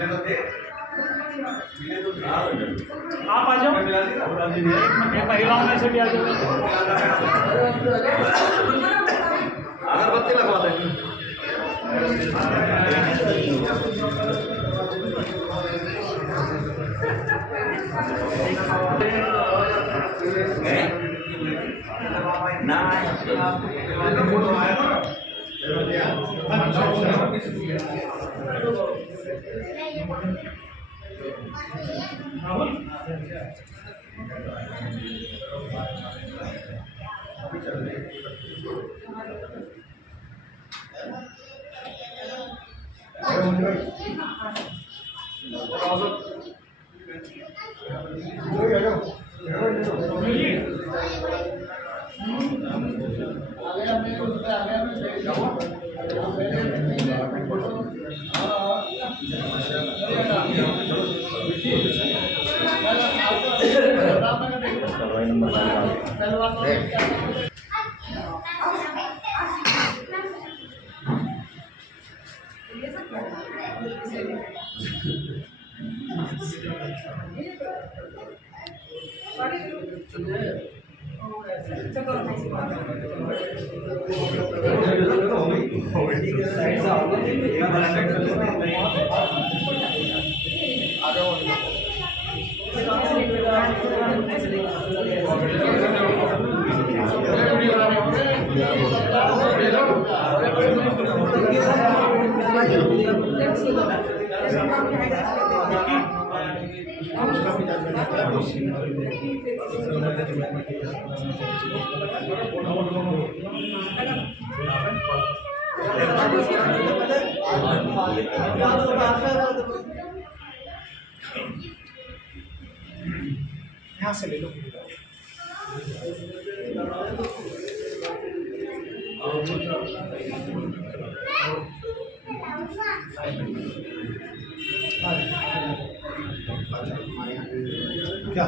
आप आ जाओ, महिलाओं में से भी आ जाओ। अगरबत्ती लगवा देंगे। यहाँ से ले लो। क्या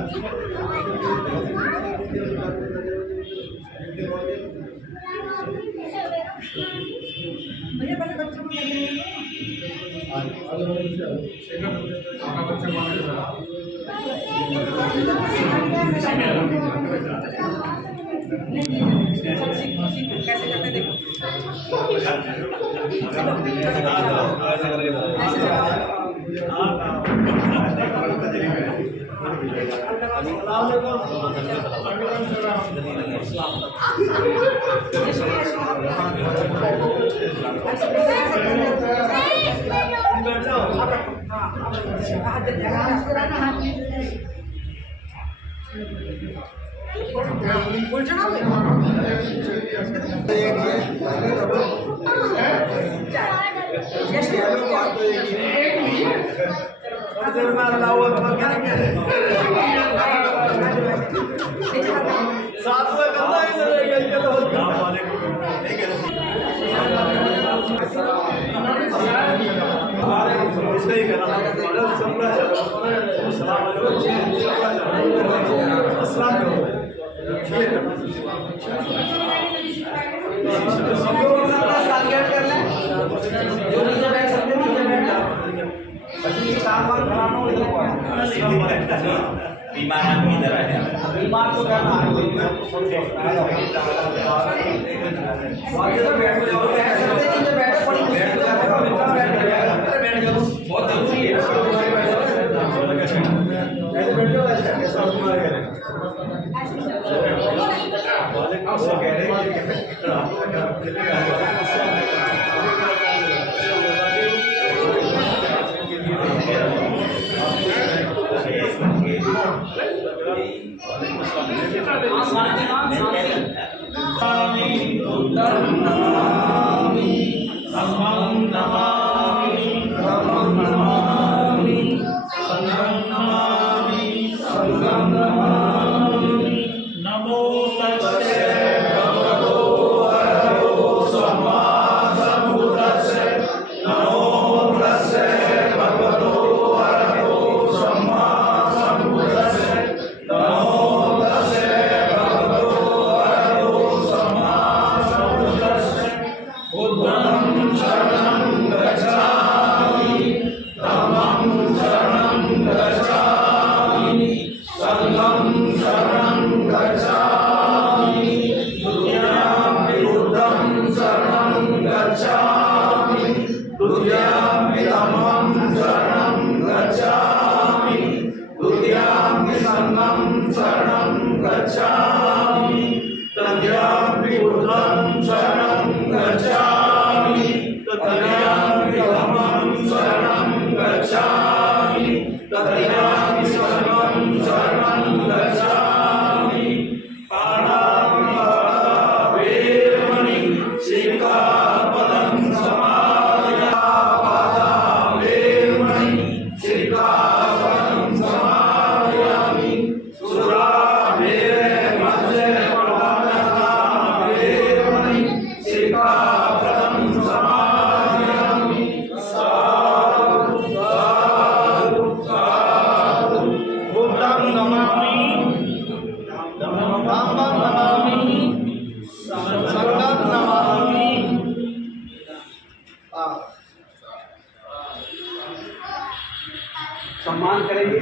सम्मान करेंगे।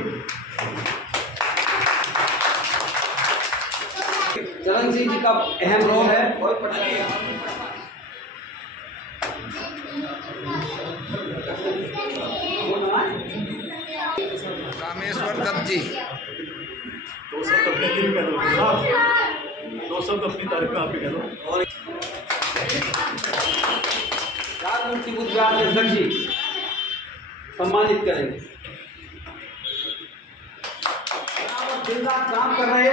चरण सिंह जी का अहम रोल है। रामेश्वर दत्त जी 200 अपनी तारीफ आप ही कह दो। और चार मूर्ति बुद्ध विहार के अध्यक्ष जी सम्मानित करेंगे। दिन रात काम कर रहे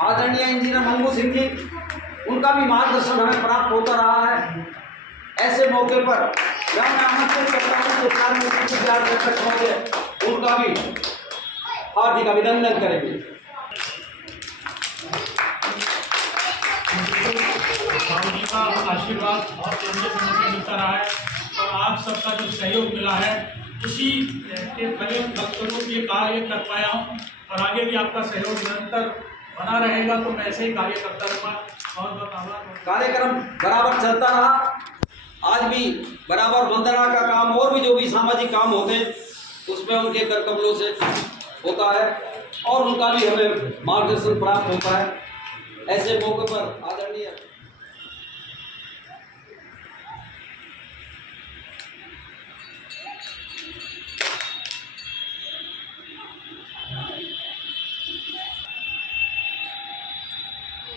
आदरणीय इंजीनियर मंगू सिंह जी, उनका भी मार्गदर्शन हमें प्राप्त होता रहा है। ऐसे मौके पर मैं आमंत्रित करता हूँ कि चार मूर्ति बुद्ध विहार के अध्यक्ष होंगे, उनका भी हार्दिक अभिनंदन करेंगे। बाबू जी का आशीर्वाद बहुत लंबे समय से मिलता रहा है और आप सबका जो सहयोग मिला है उसी के फलस्वरूप ये कार्य कर पाया हूँ और आगे भी आपका सहयोग निरंतर बना रहेगा, तो मैं ऐसे ही कार्य करता रहूँगा। बहुत बहुत आभार। कार्यक्रम बराबर चलता रहा। आज भी बराबर वंदना का काम और भी जो भी सामाजिक काम होते हैं उसमें उनके कर कमलों से होता है और उनका भी हमें मार्गदर्शन प्राप्त होता है। ऐसे मौके पर आदरणीय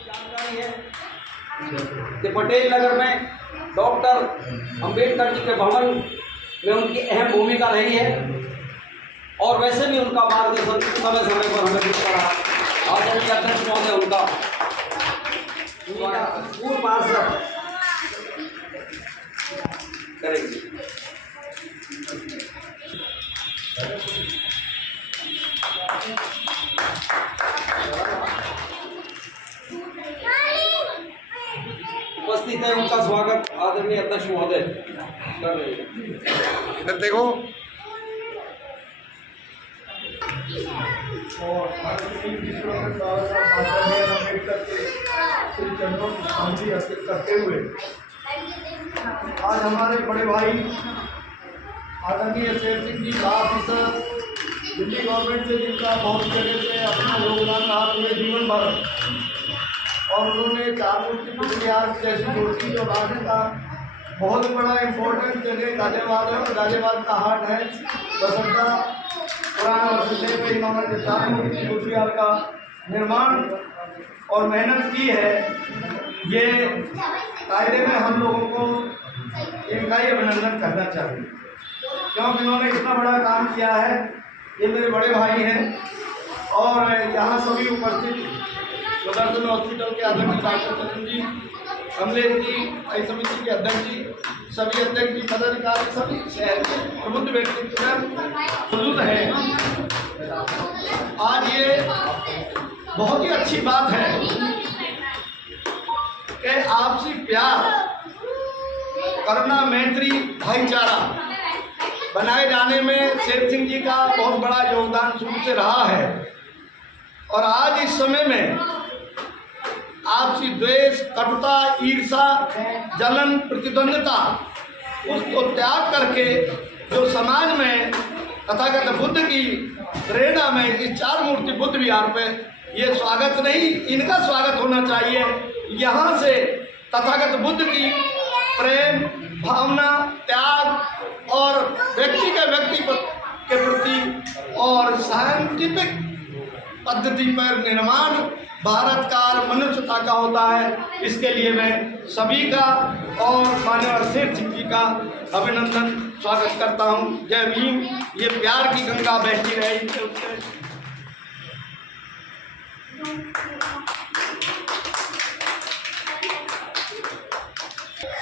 जानकारी है कि पटेल नगर में डॉक्टर अंबेडकर जी के भवन में उनकी अहम भूमिका रही है और वैसे भी उनका मार्गदर्शन समय समय पर हमें मिलता रहा। आदरणीय अध्यक्ष महोदय उनका पूर्व पार्षद करेंगे। उपस्थित है, उनका स्वागत आदरणीय अध्यक्ष महोदय कर रहे हैं। इधर देखो। और अम्बेडकर के श्री चरणों की शांति अर्पित करते हुए आज हमारे बड़े भाई आदरणीय शेर सिंह जी ऑफिसर दिल्ली गवर्नमेंट से, जिनका बहुत जगह से अपना योगदान रहा पूरे जीवन भर, और उन्होंने चार मूर्ति बुद्ध विहार जैसी मूर्ति जो राज्य का बहुत बड़ा इम्पोर्टेंट जगह गाजियाबाद है और गाजियाबाद का हाट है बसंता पुराना और जिले में इन्होंने चार मूर्ति बुद्ध विहार का निर्माण और मेहनत की है। ये कायदे में हम लोगों को इनका ही अभिनंदन करना चाहिए, क्योंकि इन्होंने इतना बड़ा काम किया है। ये मेरे बड़े भाई हैं और यहाँ सभी उपस्थित सुदर्शन हॉस्पिटल के अध्यक्ष डॉक्टर चरण जी, कमलेश जी, आई समिति के अध्यक्ष जी, सभी अध्यक्ष जी, पदाधिकारी, सभी शहर के प्रबुद्ध व्यक्ति मौजूद हैं। आज ये बहुत ही अच्छी बात है कि आपसी प्यार, करुणा, मैत्री, भाईचारा बनाए जाने में शेर सिंह जी का बहुत बड़ा योगदान शुरू से रहा है। और आज इस समय में आपसी द्वेष, कटुता, ईर्षा, जलन, प्रतिद्वंद्विता उसको त्याग करके जो समाज में तथागत बुद्ध की प्रेरणा में इस चार मूर्ति बुद्ध विहार पे ये स्वागत नहीं, इनका स्वागत होना चाहिए। यहाँ से तथागत बुद्ध की प्रेम भावना, त्याग और व्यक्ति के प्रति और साइंटिफिक पद्धति पर निर्माण भारत का और मनुष्यता का होता है। इसके लिए मैं सभी का और माननीय शेर सिंह जी का अभिनंदन स्वागत करता हूँ। जय भीम। ये प्यार की गंगा बहती रहे।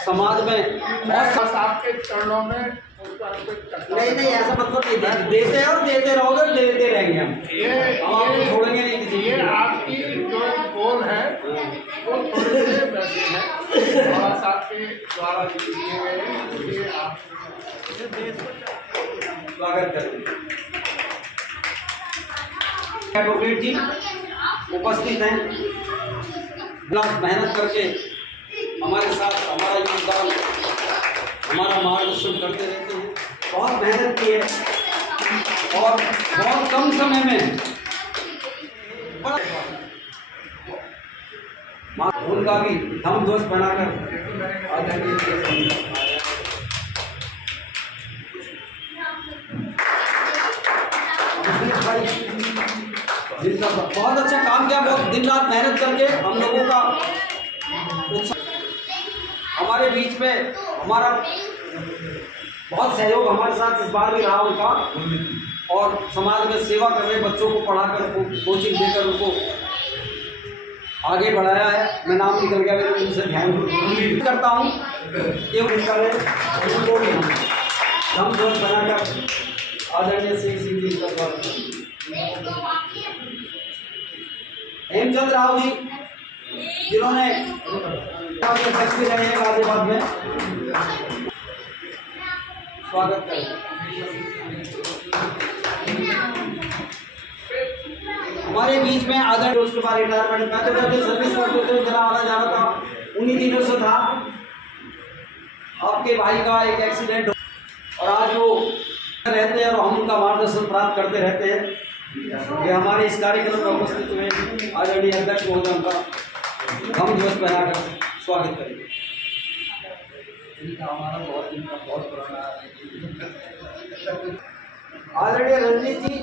समाज में बस आपके चरणों में नहीं ऐसा मतलब देते हैं और देते रहोगे, देते रहेंगे हम आपको छोड़ेंगे नहीं किसी। ये आपकी जो गोल है वो थोड़े से वैसे है और आपके द्वारा दिए गए ये आप स्वागत करें। एडवोकेट जी उपस्थित हैं, बहुत मेहनत करके हमारे साथ हमारा योगदान, हमारा मार्गदर्शन करते रहते हैं। बहुत मेहनत की है। और बहुत कम समय में उनका भी हम दोस्त बनाकर जिनका बहुत अच्छा काम किया, बहुत दिन रात मेहनत करके हम लोगों का हमारे बीच में हमारा बहुत सहयोग हमारे साथ इस बार भी रहा उनका, और समाज में सेवा कर रहे बच्चों को पढ़ाकर कोचिंग देकर उनको आगे बढ़ाया है। मैं नाम निकल गया मेरे उनसे ध्यान करता हूँ कि उनको भी हम दोस्त बनाकर आदरणीय सिंह जी का हेमचंद राव जी जिन्होंने रहे हैं गाजियाबाद में, स्वागत करें। हमारे बीच में आदरणीय उसके बाद रिटायरमेंट में तो सर्विस करते थे, जरा आना जाना था, उन्हीं दिनों से था। आपके भाई का एक एक्सीडेंट और आज वो रहते हैं और हम उनका मार्गदर्शन प्राप्त करते रहते हैं। ये हमारे इस कार्यक्रम में उपस्थित हुए आदरणीय अध्यक्ष महोदय का हम दिवस बनाकर स्वागत करेंगे। इनका हमारा बहुत पुराना आदरणीय रंजीत जी,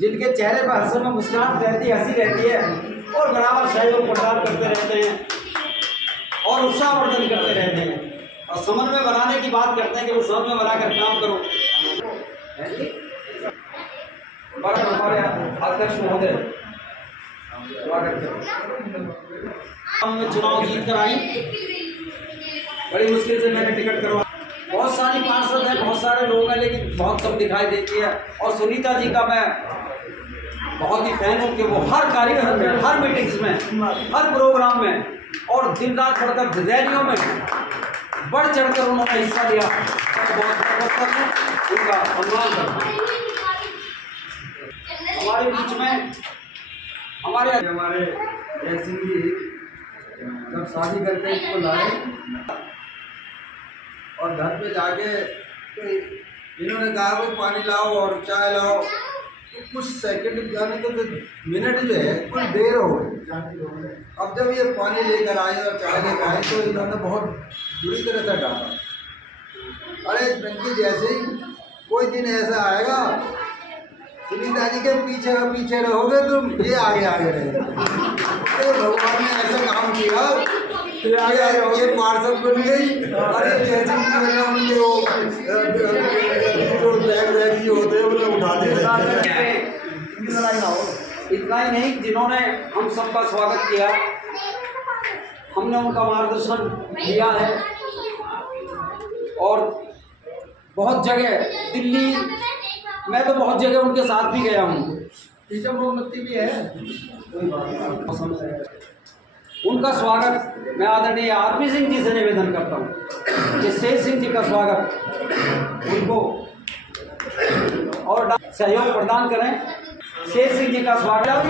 जिनके चेहरे पर हर समय मुस्कुराहट रहती है, हंसी रहती है और बराबर सहयोग प्रदान करते रहते हैं और उत्साहवर्धन करते रहते हैं और समन्वय बनाने की बात करते हैं कि वो समन्वय बनाकर काम करो। हमारे अध्यक्ष महोदय स्वागत करो। चुनाव जीत कर आई, बड़ी मुश्किल से मैंने टिकट करवा, बहुत सारी पार्षद है, बहुत सारे लोग हैं, लेकिन बहुत कम दिखाई देती है। और सुनीता जी का मैं बहुत ही फैन हूँ कि वो हर कार्यक्रम में, हर मीटिंग्स में, हर प्रोग्राम में और दिन रात बढ़कर रैलियों में बढ़ चढ़कर उन्होंने हिस्सा लिया। बहुत उनका सम्मान करता हूँ। हमारे बीच में हमारे जय सिंह जी जब शादी करके इसको लाए और घर पे जाके तो इन्होंने कहा भाई पानी लाओ और चाय लाओ, तो कुछ सेकंड जाने तो मिनट जो है कुछ देर हो गई। अब जब ये पानी लेकर आए और चाय लेकर आए तो इन्होंने बहुत बुरी तरह से डाला। अरे बंकी, जैसे ही कोई दिन ऐसा आएगा सुनीता जी के पीछे पीछे रहोगे तुम, ये आगे आगे रहेगा। अरे भगवान ने ऐसा काम किया, ये पार्षद बन गई। अरे जैसे उनके वो बैग जो होते हैं उन्हें उठा दे। इतना ही नहीं, जिन्होंने हम सबका स्वागत किया, हमने उनका मार्गदर्शन किया है और बहुत जगह दिल्ली मैं तो बहुत जगह उनके साथ भी गया हूँ। भी है उनका स्वागत मैं आदरणीय आरपी सिंह जी से निवेदन करता हूँ कि शेष सिंह जी का स्वागत उनको और सहयोग प्रदान करें। शेष सिंह जी का स्वागत आप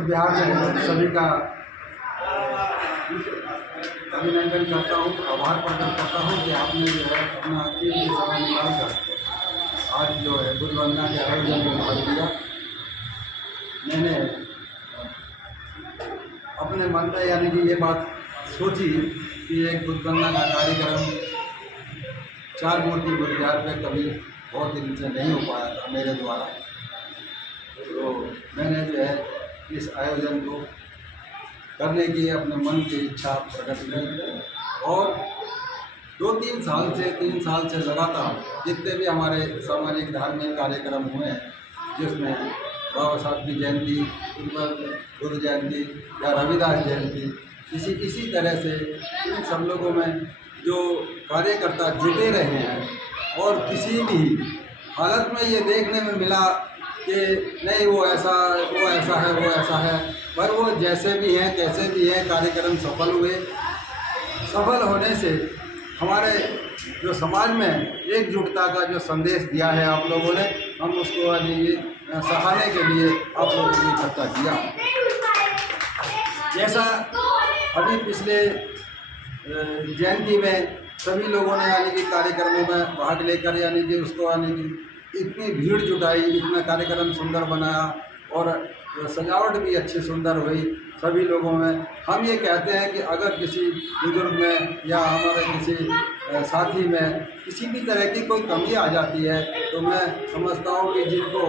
बिहार में सभी का अभिनंदन करता हूँ, आभार प्रकट करता हूँ कि आपने जो है अपना कीमती समय निकालकर आज जो है बुद्ध वंदना के आयोजन में भाग लिया। मैंने अपने मन में यानी कि ये बात सोची कि एक बुद्ध वंदना का कार्यक्रम 4 मूर्ति गुरुद्वार पे कभी बहुत दिन से नहीं हो पाया था मेरे द्वारा, तो मैंने जो है इस आयोजन को करने की अपने मन की इच्छा प्रकट की और 3 साल से लगातार जितने भी हमारे सामाजिक धार्मिक कार्यक्रम हुए हैं, जिसमें बाबा साहब की जयंती, गुरु जयंती या रविदास जयंती, इसी तरह से इन सब लोगों में जो कार्यकर्ता जुटे रहे हैं और किसी भी हालत में ये देखने में मिला कि नहीं वो ऐसा है, पर वो जैसे भी हैं कैसे भी हैं कार्यक्रम सफल हुए। सफल होने से हमारे जो समाज में एकजुटता का जो संदेश दिया है आप लोगों ने, हम उसको सराहने के लिए आप लोगों ने इकट्ठा किया। जैसा अभी पिछले जयंती में सभी लोगों ने कार्यक्रमों में भाग लेकर उसको इतनी भीड़ जुटाई, इतना कार्यक्रम सुंदर बनाया और सजावट भी अच्छी सुंदर हुई सभी लोगों में। हम ये कहते हैं कि अगर किसी बुजुर्ग में या हमारे किसी साथी में किसी भी तरह की कोई कमी आ जाती है, तो मैं समझता हूँ कि जिनको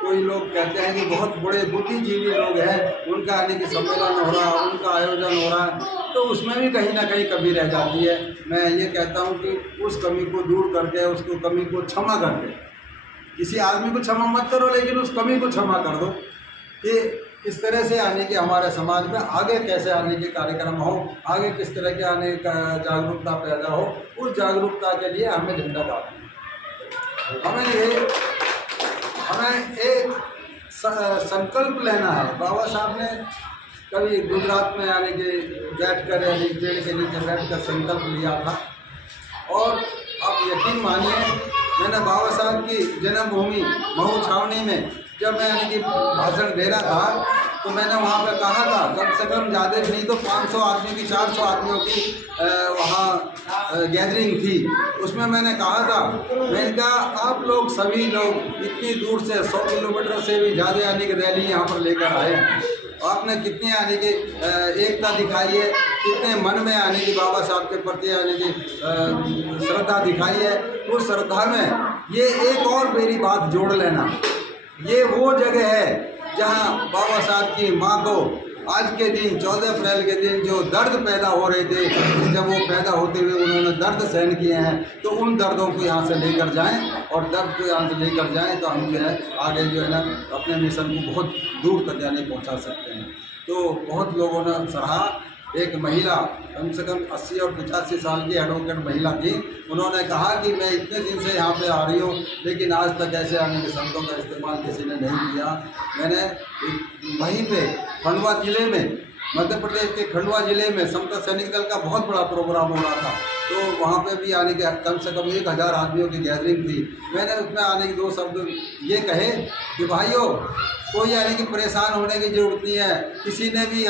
कोई लोग कहते हैं कि बहुत बड़े बुद्धिजीवी लोग हैं, उनका सम्मेलन हो रहा है, उनका आयोजन हो रहा है, तो उसमें भी कहीं ना कहीं कमी रह जाती है। मैं ये कहता हूँ कि उस कमी को दूर करके, उसको कमी को क्षमा करके, किसी आदमी को क्षमा मत करो लेकिन उस कमी को क्षमा कर दो कि इस तरह से कि हमारे समाज में आगे कैसे के कार्यक्रम हो, आगे किस तरह के का जागरूकता पैदा हो, उस जागरूकता के लिए हमें झंडा गाड़ना है। हमें एक संकल्प लेना है। बाबा साहब ने कभी गुजरात में बैठकर पेड़ के नीचे बैठकर संकल्प लिया था और आप यकीन मानिए, मैंने बाबा साहब की जन्मभूमि महू छावनी में जब मैं भाषण दे रहा था, तो मैंने वहाँ पर कहा था कम से कम ज़्यादा नहीं तो 500 आदमी की 400 आदमियों की वहाँ गैदरिंग थी। उसमें मैंने कहा था, मैंने कहा आप लोग सभी लोग इतनी दूर से 100 किलोमीटर से भी ज़्यादा रैली यहाँ पर लेकर आए, आपने कितनी की एकता दिखाई है, कितने मन में की बाबा साहब के प्रति की श्रद्धा दिखाई है। उस श्रद्धा में ये एक और मेरी बात जोड़ लेना, ये वो जगह है जहाँ बाबा साहब की माँ को आज के दिन 14 अप्रैल के दिन जो दर्द पैदा हो रहे थे, जब वो पैदा होते हुए उन्होंने दर्द सहन किए हैं, तो उन दर्दों को यहाँ से लेकर जाएं और दर्द को यहाँ से लेकर जाएं, तो हम जो है आगे जो है ना अपने मिशन को बहुत दूर तक पहुँचा सकते हैं। तो बहुत लोगों ने सराहा। एक महिला कम से कम 80 और 85 साल की एडवोकेट महिला थी, उन्होंने कहा कि मैं इतने दिन से यहाँ पे आ रही हूँ लेकिन आज तक ऐसे के शब्दों का इस्तेमाल किसी ने नहीं किया। मैंने वहीं पे खंडवा जिले में, मध्य प्रदेश के खंडवा जिले में समता सैनिक दल का बहुत बड़ा प्रोग्राम हो रहा था, तो वहाँ पे भी के कम से कम 1000 आदमियों की गैदरिंग थी। मैंने उसमें के 2 शब्द ये कहे कि भाइयों, कोई कि परेशान होने की जरूरत नहीं है। किसी ने भी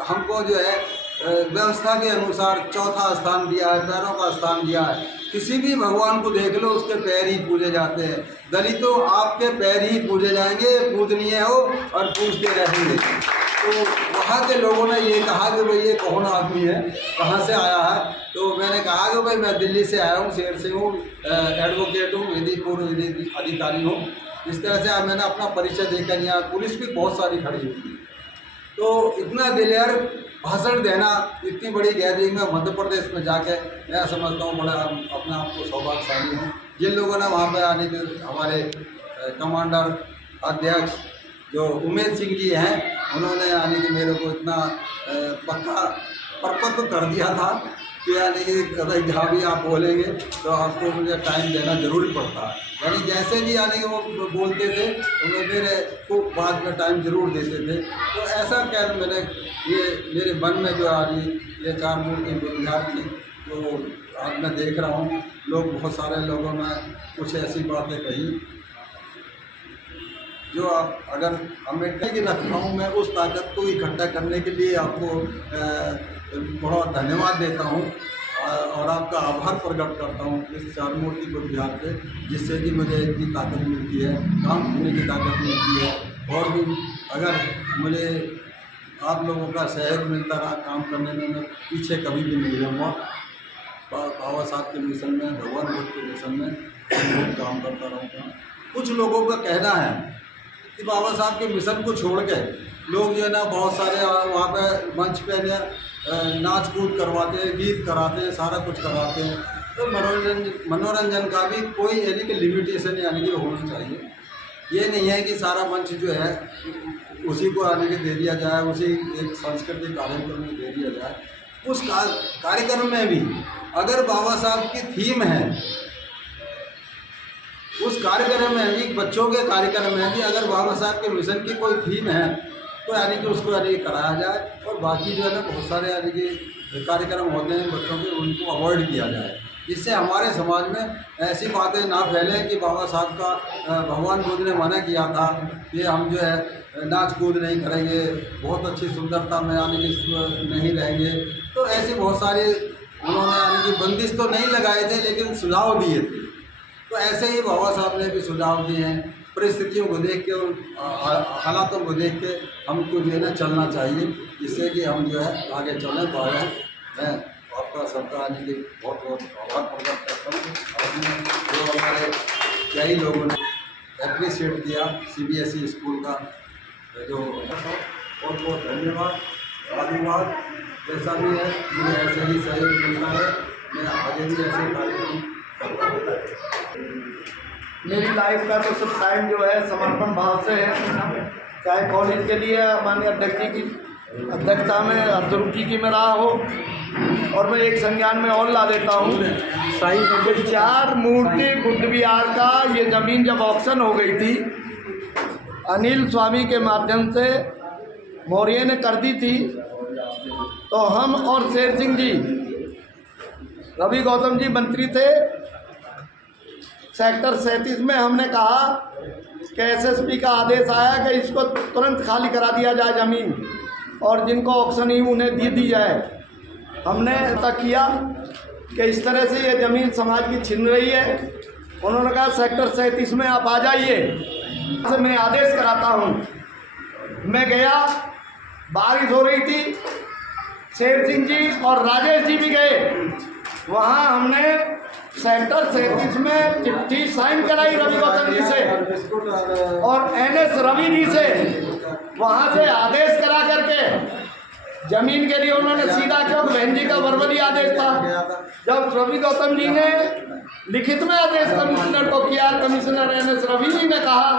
हमको जो है व्यवस्था के अनुसार चौथा स्थान दिया है, पैरों का स्थान दिया है। किसी भी भगवान को देख लो, उसके पैर ही पूजे जाते हैं। दलितों आपके पैर ही पूजे जाएंगे, पूजनीय हो और पूजते रहेंगे। तो वहाँ के लोगों ने ये कहा कि भाई ये कौन आदमी है, कहाँ से आया है? तो मैंने कहा कि भाई मैं दिल्ली से आया हूँ, शहर से हूँ, एडवोकेट हूँ, विधि पूर्व विधि अधिकारी हूँ। इस तरह से मैंने अपना परिचय देकर, यहाँ पुलिस भी बहुत सारी खड़ी हुई थी। तो इतना दिलेर भाषण देना इतनी बड़ी गैदरिंग में मध्य प्रदेश में जाके, मैं समझता हूँ बड़ा अपने आप को सौभाग्यशाली हूँ। जिन लोगों ने वहाँ पर आने के, हमारे कमांडर अध्यक्ष जो उमेश सिंह जी हैं, उन्होंने कि मेरे को इतना पक्का परपक्व कर दिया था कि कि जहाँ भी आप बोलेंगे तो आपको मुझे टाइम देना जरूरी पड़ता है। जैसे भी कि वो बोलते थे तो मैं मेरे को बाद में टाइम जरूर देते थे। तो ऐसा क्या मेरे मन में जो ये 4 मूर्ति बुनियाद थी, तो आज मैं देख रहा हूँ बहुत सारे लोगों ने कुछ ऐसी बातें कही जो आप अगर हमें कि लखनऊ में उस ताकत को इकट्ठा करने के लिए आपको बहुत धन्यवाद देता हूँ और आपका आभार प्रकट करता हूँ इस 4 मूर्ति को बिहार पे, जिससे कि मुझे इतनी ताकत मिलती है, काम करने की ताकत मिलती है। और भी अगर मुझे आप लोगों का सहयोग मिलता रहा काम करने में, मैं पीछे कभी भी नहीं रहूँगा। बाबा साहब के मिशन में, भगवान बुद्ध के मिशन में बहुत काम करता रहूँगा। कुछ लोगों का कहना है कि बाबा साहब के मिशन को छोड़ के लोग जो है ना बहुत सारे वहाँ पे मंच पे नाच कूद करवाते हैं, गीत कराते हैं, सारा कुछ करवाते हैं। तो मनोरंजन का भी कोई यानी कि लिमिटेशन यानी कि होनी चाहिए। ये नहीं है कि सारा मंच जो है उसी को आने के दे दिया जाए, उसी एक सांस्कृतिक कार्यक्रम में दे दिया जाए। उस कार्यक्रम में भी अगर बाबा साहब की थीम है, उस कार्यक्रम में भी, बच्चों के कार्यक्रम में भी अगर बाबा साहब के मिशन की कोई थीम है तो यानी कि उसको यानी कराया जाए। और बाकी जो है ना बहुत सारे यानी कि कार्यक्रम होते हैं बच्चों के, उनको अवॉइड किया जाए। इससे हमारे समाज में ऐसी बातें ना फैले कि बाबा साहब का भगवान बुद्ध ने मना किया था कि हम जो है नाच कूद नहीं करेंगे, बहुत अच्छी सुंदरता में यानी कि नहीं रहेंगे। तो ऐसी बहुत सारी उन्होंने यानी कि बंदिश तो नहीं लगाए थे लेकिन सुझाव दिए थे। तो ऐसे ही बाबा साहब ने भी सुझाव दिए हैं। परिस्थितियों को देख के, हालातों को देख के हमको जो है ना चलना चाहिए, जिससे कि हम जो है आगे चलें बढ़ें। मैं आपका सबका आने के बहुत बहुत आभार प्रकट करता हूँ। जो हमारे कई लोगों ने एप्रिशिएट किया CBSE स्कूल का, जो बहुत बहुत धन्यवाद, धन्यवाद। जैसा भी है मुझे ऐसे ही सहयोग मिलता है, मैं आगे भी ऐसे कार्यक्रम करता हूँ। मेरी लाइफ का तो सब टाइम जो है समर्पण भाव से है। चाहे कॉलेज के लिए माननीय अध्यक्ष जी की अध्यक्षता में अब्दुल की में रहा हो। और मैं एक संज्ञान में और ला देता हूँ, 4 मूर्ति बुद्ध विहार का ये ज़मीन जब ऑक्शन हो गई थी, अनिल स्वामी के माध्यम से मौर्य ने कर दी थी। तो हम और शेर सिंह जी, रवि गौतम जी मंत्री थे, सेक्टर 37 में हमने कहा कि SSP का आदेश आया कि इसको तुरंत खाली करा दिया जाए ज़मीन, और जिनको ऑक्शन ही उन्हें दे दी जाए। हमने तक किया कि इस तरह से ये ज़मीन समाज की छिन रही है। उन्होंने कहा सेक्टर 37 में आप आ जाइए, से मैं आदेश कराता हूँ। मैं गया, बारिश हो रही थी, शेर सिंह जी और राजेश जी भी गए। वहाँ हमने सेक्टर 37 में चिट्ठी साइन कराई रवि गौतम जी से और NS रवि जी से। वहाँ से आदेश करा करके जमीन के लिए उन्होंने सीधा, क्योंकि बहन जी का वर्बली आदेश था। जब रवि गौतम जी ने लिखित में आदेश कमिश्नर को किया, कमिश्नर NS रवि जी ने कहा,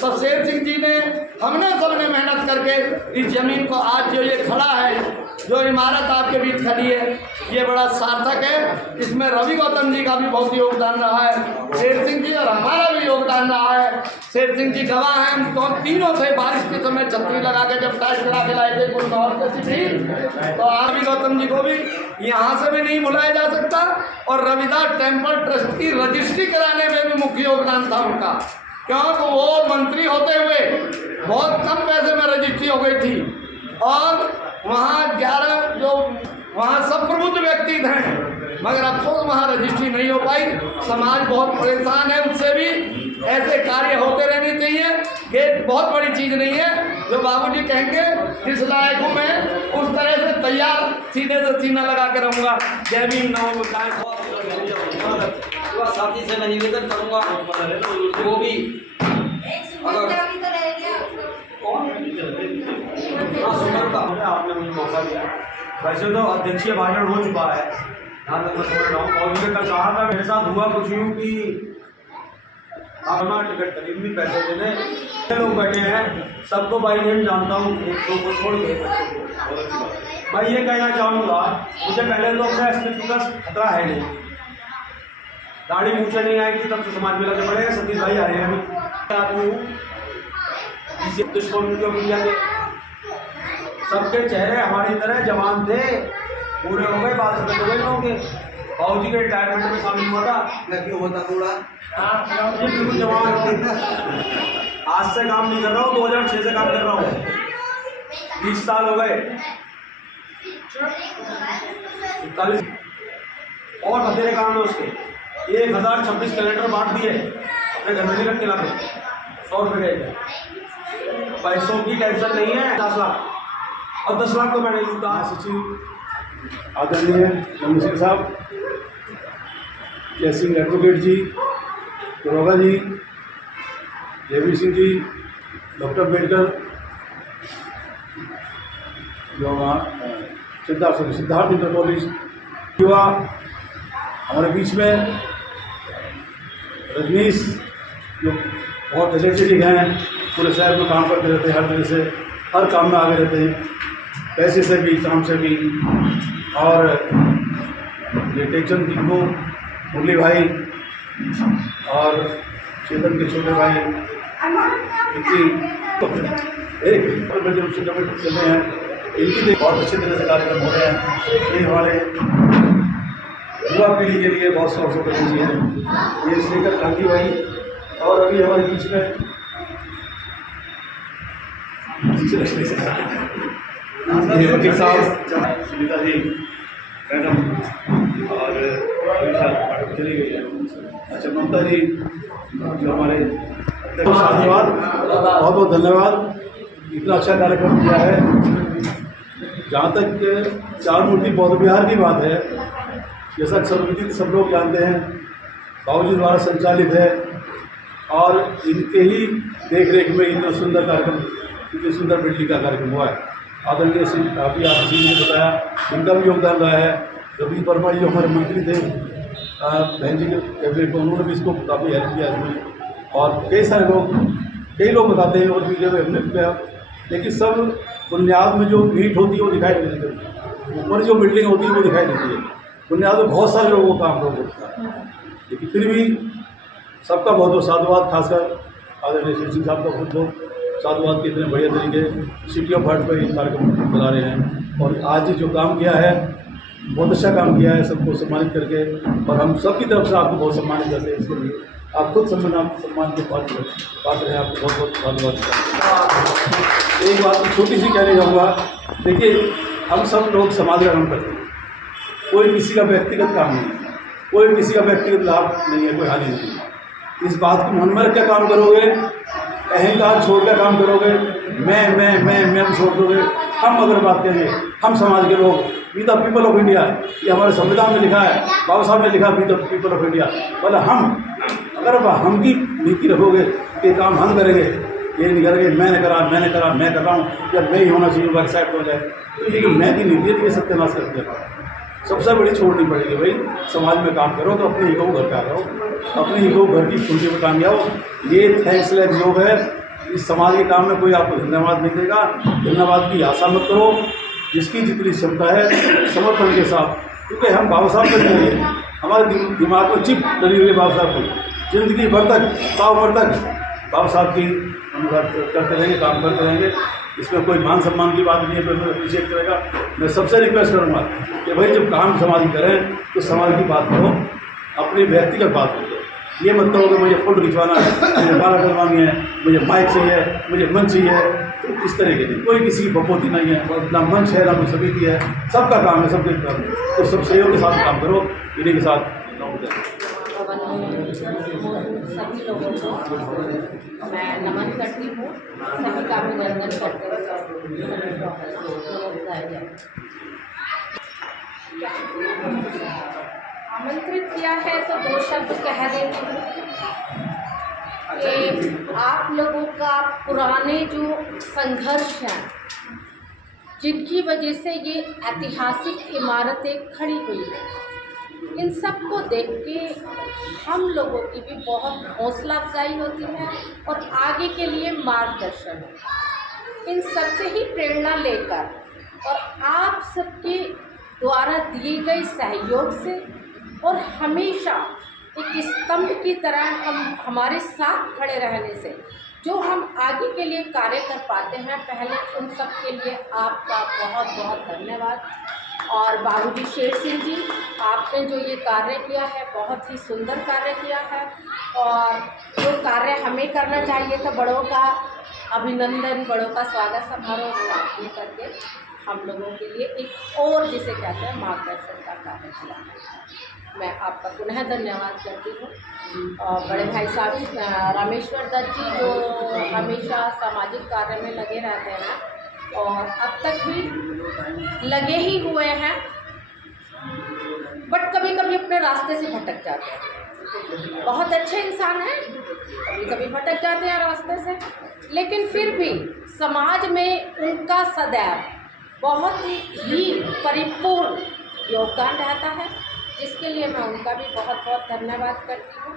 तो शेर सिंह जी ने, हमने सबने मेहनत करके इस जमीन को आज जो ये खड़ा है, जो इमारत आपके बीच खड़ी है, ये बड़ा सार्थक है। इसमें रवि गौतम जी का भी बहुत योगदान रहा है, शेर सिंह जी और हमारा भी योगदान रहा है। शेर सिंह जी गवाह हैं। हम तो तीनों से बारिश के समय छतरी लगा के जब टाइट करा के लाए थे गुड़गांव से चिट्ठी, तो रवि गौतम जी को भी यहाँ से भी नहीं भुलाया जा सकता। और रविदास टेम्पल ट्रस्ट की रजिस्ट्री कराने में भी मुख्य योगदान था उनका, क्योंकि वो मंत्री होते हुए बहुत कम पैसे में रजिस्ट्री हो गई थी। और वहाँ 11 जो वहाँ सब प्रबुद्ध व्यक्ति थे, मगर अफसोस वहाँ रजिस्ट्री नहीं हो पाई। समाज बहुत परेशान है उससे भी। ऐसे कार्य होते रहने चाहिए। ये बहुत बड़ी चीज़ नहीं है। जो बाबूजी कहेंगे जिस लायक हूँ मैं, उस तरह से तैयार सीधे से सीना लगा के रहूँगा। जय भीम, नमो बुद्धाय। साथी से मैं निवेदन करूँगा वो भी अगर आपने मुझे मौका दिया। वैसे तो अध्यक्षीय भाषण हो चुका है, यहाँ तक मैं समझ रहा हूँ। और मुझे कल कहा था, मेरे साथ हुआ कुछ यूँ कि आप टिकट खरीद भी पैसे देने लोग बैठे हैं, सबको बाई नेम जानता हूँ, एक दो को छोड़ के। मैं ये कहना चाहूँगा, मुझे पहले तो अपने अस्तित्व का खतरा है नहीं। दाढ़ी मूछे नहीं आएगी तब तो समाज में लगे पड़े। सतीश भाई आ रहे हैं, अभी आदमी हूँ दुश्मन के सबके चेहरे हमारी तरह जवान थे, पूरे हो गए, बात खत्म हो गए लोगों के। बाबूजी के रिटायरमेंट में शामिल हुआ था, मैं क्यों होता थोड़ा ये बिल्कुल जवान आज से काम नहीं कर रहा हूँ, 2006 से काम कर रहा हूँ, 20 साल हो गए। 41 और बतेरे काम है उसके। 1026 कैलेंडर बांट दिए, अपने घर में नहीं रख के लाते, 100 रुपये गए। पैसों की टेंशन नहीं है। 10 लाख और 10 लाख तो मैं नहीं लूटा। सचिव आदरणीय कमिश्नर साहब, जय सिंह एडवोकेट जी, दरोगा जी, देवी सिंह जी, डॉक्टर अम्बेडकर, जो सिद्धार्थ इंटर कॉलेज युवा हमारे बीच में रजनीश जो बहुत एनर्जेटिक हैं, पूरे शहर में काम करते रहते हैं, हर तरह से हर काम में आगे रहते हैं, पैसे से भी काम से भी। और ये टेकचंद टिंकू मुरली भाई और चेतन के छोटे भाई एक चल रहे हैं, इनकी भी बहुत अच्छी तरह से कार्यक्रम हो रहे हैं। ये हमारे युवा पीढ़ी के लिए बहुत शौक से करनी चाहिए। ये शेखर गांधी भाई और अभी हमारे बीच में सुनीता जी मैडम और मैडम चली गई है। अच्छा, ममता जी जो हमारे धन्यवाद, बहुत बहुत धन्यवाद, इतना अच्छा कार्यक्रम किया है। जहाँ तक चार मूर्ति बौद्ध विहार की बात है, जैसा सर्वविदित सब लोग जानते हैं, बाबूजी द्वारा संचालित है और इनके ही देख रेख में इतना सुंदर कार्यक्रम, इतनी सुंदर बिल्डिंग का कार्यक्रम हुआ है। आदरणीय श्री काफ़ी आपसी ने बताया, इनका भी योगदान रहा है। रवि वर्मा जी जो हमारे मंत्री थे बहन जी के कैबिनेट में, उन्होंने भी इसको काफ़ी हेल्प किया इसमें। और कई लोग बताते हैं और वीडियो में हमने किया, लेकिन सब बुनियाद में जो ईंट होती है वो दिखाई नहीं देती, ऊपर जो बिल्डिंग होती है वो दिखाई देती है। बुनियाद में बहुत सारे लोगों का काम होता है, लेकिन फिर भी सबका बहुत बहुत साधुवाद, खासकर आदरणीय श्री सिंह साहब का बहुत बहुत साधुवाद के इतने बढ़िया तरीके सिटी ऑफ हार्ट पर ये कार्यक्रम चला रहे हैं। और आज जो काम किया है बहुत अच्छा काम किया है, सबको सम्मानित करके, और हम सबकी तरफ से आपको बहुत सम्मानित करते हैं। इसके लिए आप खुद सम्मान के पात्र हैं, आपको बहुत बहुत धन्यवाद। एक बात छोटी सी कहने जाऊँगा, देखिए हम सब लोग समाज का काम करते हैं, कोई किसी का व्यक्तिगत काम नहीं है, कोई किसी का व्यक्तिगत लाभ नहीं है, कोई हानि नहीं है। इस बात को मन में रख के काम करोगे, अहंकार छोड़ कर काम करोगे, मैं छोड़ दोगे। हम अगर बात करेंगे, हम समाज के लोग, we the people of India, ये हमारे संविधान में लिखा है, बाबा साहब ने लिखा we the people of India, मतलब हम, अगर हम की नीति रखोगे ये काम हम करेंगे, ये नहीं करेंगे मैंने करा मैं कर रहा हूँ, या मैं ही होना चाहिए, वर्कसाइट हो जाए, तो ये मैं की नीति है, ये सत्यानाश कर दिया। सबसे बड़ी छोड़नी पड़ेगी भाई, समाज में काम करो तो अपने ईगो घर पे आ रहो, अपने ईगो घर की खुशी में काम आओ। ये थैंक्सलेस योग है, इस समाज के काम में कोई आपको धन्यवाद नहीं देगा। धन्यवाद की आशा मत करो, जिसकी जितनी क्षमता है समर्पण के साथ, क्योंकि हम बाबा साहब के लिए हमारे दिमाग में चिप डली हुई है बाबा साहब की, जिंदगी भर तक साव भर तक बाबा साहब की हम करते रहेंगे, काम करते रहेंगे। इसमें कोई मान सम्मान की बात नहीं है, कोई अप्रिशिएट करेगा। मैं सबसे रिक्वेस्ट करूँगा कि भाई जब काम समाज करें तो समाज की बात करो, अपनी व्यक्तिगत बात करो। ये मत करो कि मुझे फोटो खिंचवाना है, मुझे बाला डलवानी है, मुझे माइक चाहिए, मुझे मंच चाहिए, तो इस तरह के नहीं, कोई किसी की बपोती नहीं है, ना मंच है ना कोई सभी की है, सबका काम है, सबके काम है। तो सब सहयोग के साथ काम करो, इन्हीं के साथ सभी लोगों को मैं नमन करती हूँ, सभी का अभिनंदन करते हुए आमंत्रित किया है तो दो शब्द कह देती हूँ कि आप लोगों का पुराने जो संघर्ष हैं, जिनकी वजह से ये ऐतिहासिक इमारतें खड़ी हुई हैं, इन सब को देख के हम लोगों की भी बहुत हौसला अफजाई होती है और आगे के लिए मार्गदर्शन है। इन सब से ही प्रेरणा लेकर और आप सबके द्वारा दिए गए सहयोग से और हमेशा एक स्तंभ की तरह हमारे साथ खड़े रहने से जो हम आगे के लिए कार्य कर पाते हैं, पहले उन सब के लिए आपका बहुत बहुत धन्यवाद। और बाबूजी शेर सिंह जी, आपने जो ये कार्य किया है बहुत ही सुंदर कार्य किया है, और जो कार्य हमें करना चाहिए था, बड़ों का अभिनंदन, बड़ों का स्वागत समारोह आपने करके हम लोगों के लिए एक और जिसे कहते हैं मार्गदर्शन का कार्य किया है। मैं आपका पुनः धन्यवाद करती हूँ। और बड़े भाई साहब रामेश्वर दत्त जी जो हमेशा सामाजिक कार्य में लगे रहते हैं और अब तक भी लगे ही हुए हैं, बट कभी कभी अपने रास्ते से भटक जाते हैं। बहुत अच्छे इंसान हैं, कभी कभी भटक जाते हैं रास्ते से, लेकिन फिर भी समाज में उनका सदैव बहुत ही परिपूर्ण योगदान रहता है, जिसके लिए मैं उनका भी बहुत बहुत धन्यवाद करती हूँ।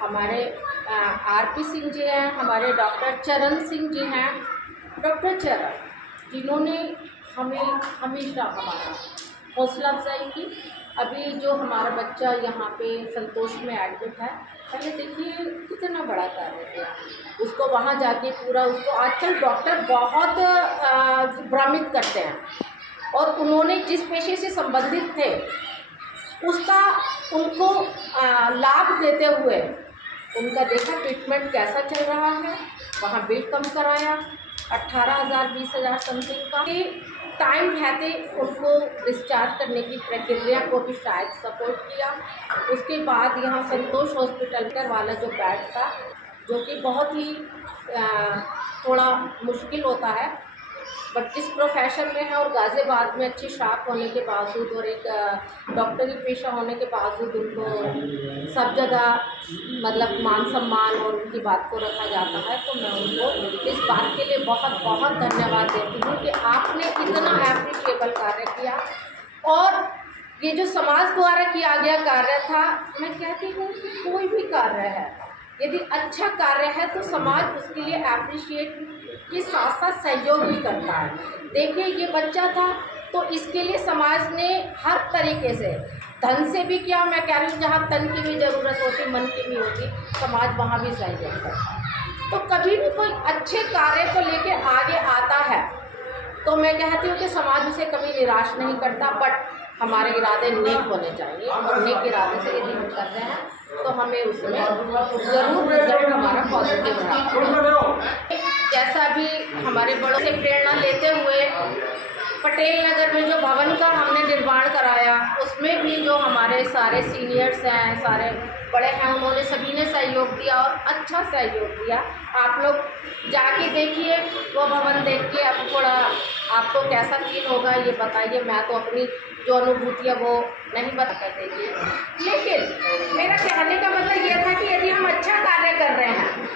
हमारे आरपी सिंह जी हैं, हमारे डॉक्टर चरण सिंह जी हैं, डॉक्टर चरण जिन्होंने हमें हमेशा हमारा हौसला अफजाई की। अभी जो हमारा बच्चा यहाँ पे संतोष में एडमिट है, पहले देखिए कितना बड़ा कार्य किया, उसको वहाँ जाके पूरा उसको आजकल डॉक्टर बहुत भ्रमित करते हैं, और उन्होंने जिस पेशे से संबंधित थे उसका उनको लाभ देते हुए उनका देखा ट्रीटमेंट कैसा चल रहा है, वहाँ बिल कम कराया 18,000 20,000 समथिंग का। टाइम रहते उनको डिस्चार्ज करने की प्रक्रिया को भी शायद सपोर्ट किया। उसके बाद यहाँ संतोष हॉस्पिटल वाला जो बेड था, जो कि बहुत ही थोड़ा मुश्किल होता है, बट जिस प्रोफेशन में है और गाज़ियाबाद में अच्छी शाख होने के बावजूद और एक डॉक्टरी पेशा होने के बावजूद उनको सब जगह मतलब मान सम्मान और उनकी बात को रखा जाता है, तो मैं उनको इस बात के लिए बहुत बहुत धन्यवाद देती हूँ कि आपने इतना एप्रिशिएबल कार्य किया। और ये जो समाज द्वारा किया गया कार्य था, मैं कहती हूँ कि कोई भी कार्य है यदि अच्छा कार्य है तो समाज उसके लिए एप्रिशिएट के साथ साथ सहयोग भी करता है। देखिए ये बच्चा था तो इसके लिए समाज ने हर तरीके से धन से भी किया, मैं कह रही हूँ जहाँ तन की भी ज़रूरत होती मन की भी होती, समाज वहाँ भी सहयोग करता है। तो कभी भी कोई अच्छे कार्य को लेके आगे आता है तो मैं कहती हूँ कि समाज उसे कभी निराश नहीं करता, बट हमारे इरादे नेक होने चाहिए, और नेक इरादे से यदि हम कर रहे हैं तो हमें उसमें ज़रूर रिजल्ट हमारा पॉजिटिव रहा। जैसा भी हमारे बड़ों से प्रेरणा लेते हुए पटेल नगर में जो भवन का हमने निर्माण कराया, उसमें भी जो हमारे सारे सीनियर्स हैं, सारे बड़े हैं, उन्होंने सभी ने सहयोग दिया और अच्छा सहयोग दिया। आप लोग जाके देखिए वो भवन, देख के अब थोड़ा आपको कैसा फील होगा ये बताइए। मैं तो अपनी जो अनुभूति है वो नहीं बता कर देखिए, लेकिन मेरा कहने का मतलब ये था कि यदि हम अच्छा कार्य कर रहे हैं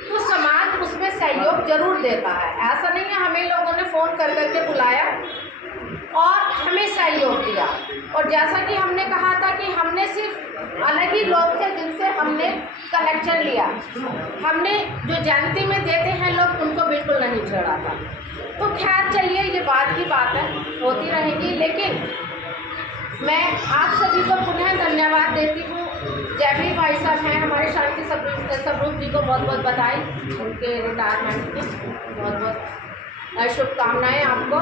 तो समाज उसमें सहयोग जरूर देता है। ऐसा नहीं है, हमें लोगों ने फ़ोन कर करके बुलाया और हमें सहयोग दिया। और जैसा कि हमने कहा था कि हमने सिर्फ अलग ही लोग थे जिनसे हमने कनेक्शन लिया, हमने जो जयंती में देते हैं लोग उनको बिल्कुल नहीं छेड़ा था। तो खैर चलिए, ये बात की बात है, होती रहेगी। लेकिन मैं आप सभी को पुनः धन्यवाद देती हूँ। जयवीर भाई साहब हैं हमारे शांति स्वरूप जी को बहुत बहुत बधाई उनके रिटायरमेंट की, बहुत बहुत शुभकामनाएं आपको।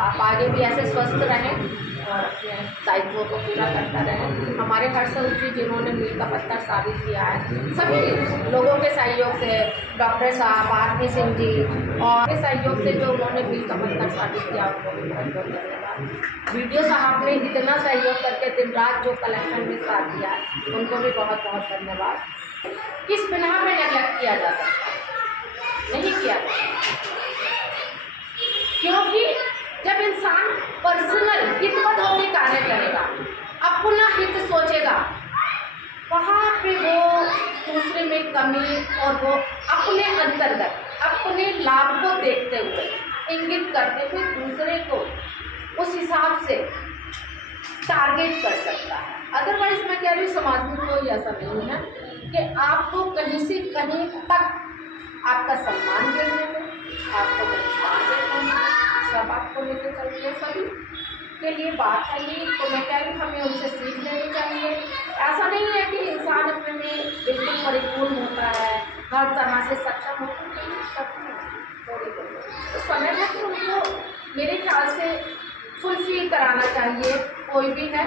आप आगे भी ऐसे स्वस्थ रहें और अपने दायित्वों को पूरा करता रहें। हमारे हर्षद जी जिन्होंने मील का पत्थर साबित किया है, सभी लोगों के सहयोग से, डॉक्टर साहब, आरपी सिंह जी और के सहयोग से जो उन्होंने मील का पत्थर साबित किया, उनको भी बहुत बहुत धन्यवाद। वीडियो साहब ने इतना सहयोग करके दिन रात जो कलेक्शन में साथ दिया है, उनको भी बहुत बहुत धन्यवाद। किस बिना में नेगलेक्ट किया जा सकता है? नहीं किया जा सकता, क्योंकि जब इंसान पर्सनल हितवत होकर कार्य करेगा, अपना हित सोचेगा, वहाँ पे वो दूसरे में कमी और वो अपने अंतर्गत अपने लाभ को देखते हुए, इंगित करते हुए दूसरे को उस हिसाब से टारगेट कर सकता है। अदरवाइज मैं कह रही हूँ समाज में कोई ऐसा नहीं है कि आपको कहीं से कहीं तक आपका सम्मान देने में, आपको सब आपको लेकर चलते हैं, सभी के लिए बात है ये। तो मैं कह रही हूँ हमें उनसे सीख लेनी चाहिए। ऐसा नहीं है कि इंसान अपने में बिल्कुल परिपूर्ण होता है, हर तरह से सक्षम होता है, तो समय है कि उनको मेरे ख्याल से फुलफिल कराना चाहिए। कोई भी है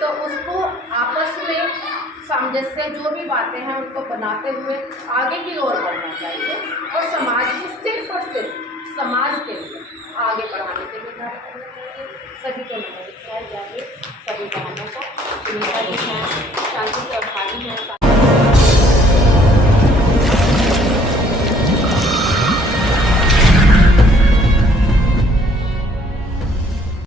तो उसको आपस में सामंजस्य जो भी बातें हैं उनको बनाते हुए आगे की ओर बढ़ना चाहिए, और समाज को सिर्फ और सिर्फ समाज के लिए आगे बढ़ाने के लिए कार्य करना चाहिए। सभी को नमस्कार, जाइए सभी बहनों को, सुनीता जी हैं, शांति के अभागी हैं।